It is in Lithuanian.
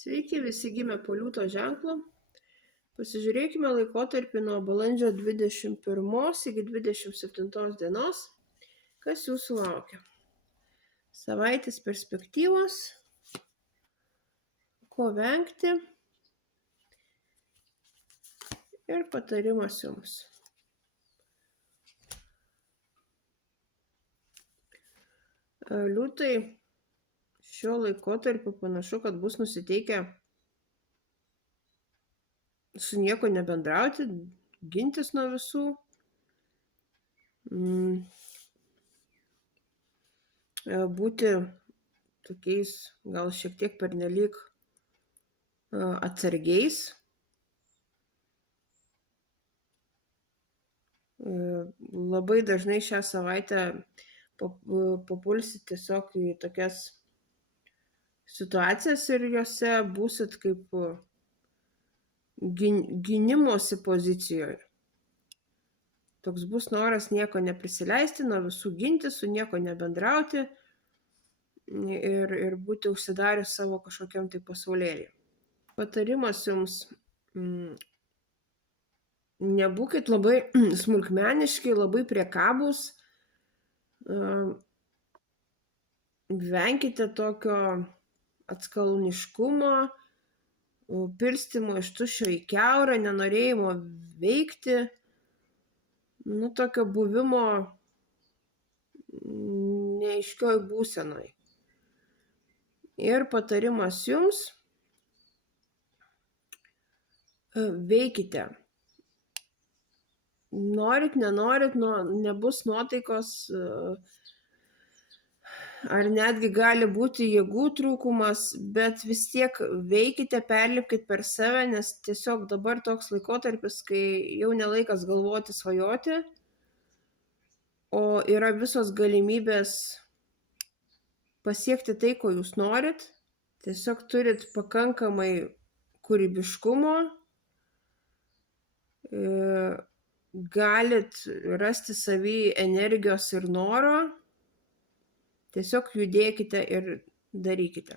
Sveiki visi gimę po liūto ženklu. Pasižiūrėkime laikotarpį nuo balandžio 21 iki 27 dienos, kas jūsų laukia. Savaitės perspektyvos, ko vengti ir patarimas jums. Liūtai šiuo laikotarpiu panašu, kad bus nusiteikę su nieko nebendrauti, gintis nuo visų. Būti tokiais gal šiek tiek pernelyg atsargiais. Labai dažnai šią savaitę papulsi tiesiog į tokias situacijas ir jose būsit kaip gynimosi pozicijoje. Toks bus noras nieko neprisileisti, nuo visų ginti, su nieko nebendrauti ir būti užsidarius savo kažkokiam tai pasaulėlį. Patarimas jums: nebūkit labai smulkmeniški, labai priekabūs, venkite tokio atskalūniškumo, pilstymo iš tuščio į kiaurą, nenorėjimo veikti, tokio buvimo neaiškioj būsenoj. Ir patarimas jums: veikite. Norit, nenorit, nebus nuotaikos, ar netgi gali būti jėgų trūkumas, bet vis tiek veikite, perlipkit per save, nes tiesiog dabar toks laikotarpis, kai jau nelaikas galvoti, svajoti, o yra visos galimybės pasiekti tai, ko jūs norit. Tiesiog turit pakankamai kūrybiškumo, galit rasti savy energijos ir noro. Tiesiog judėkite ir darykite.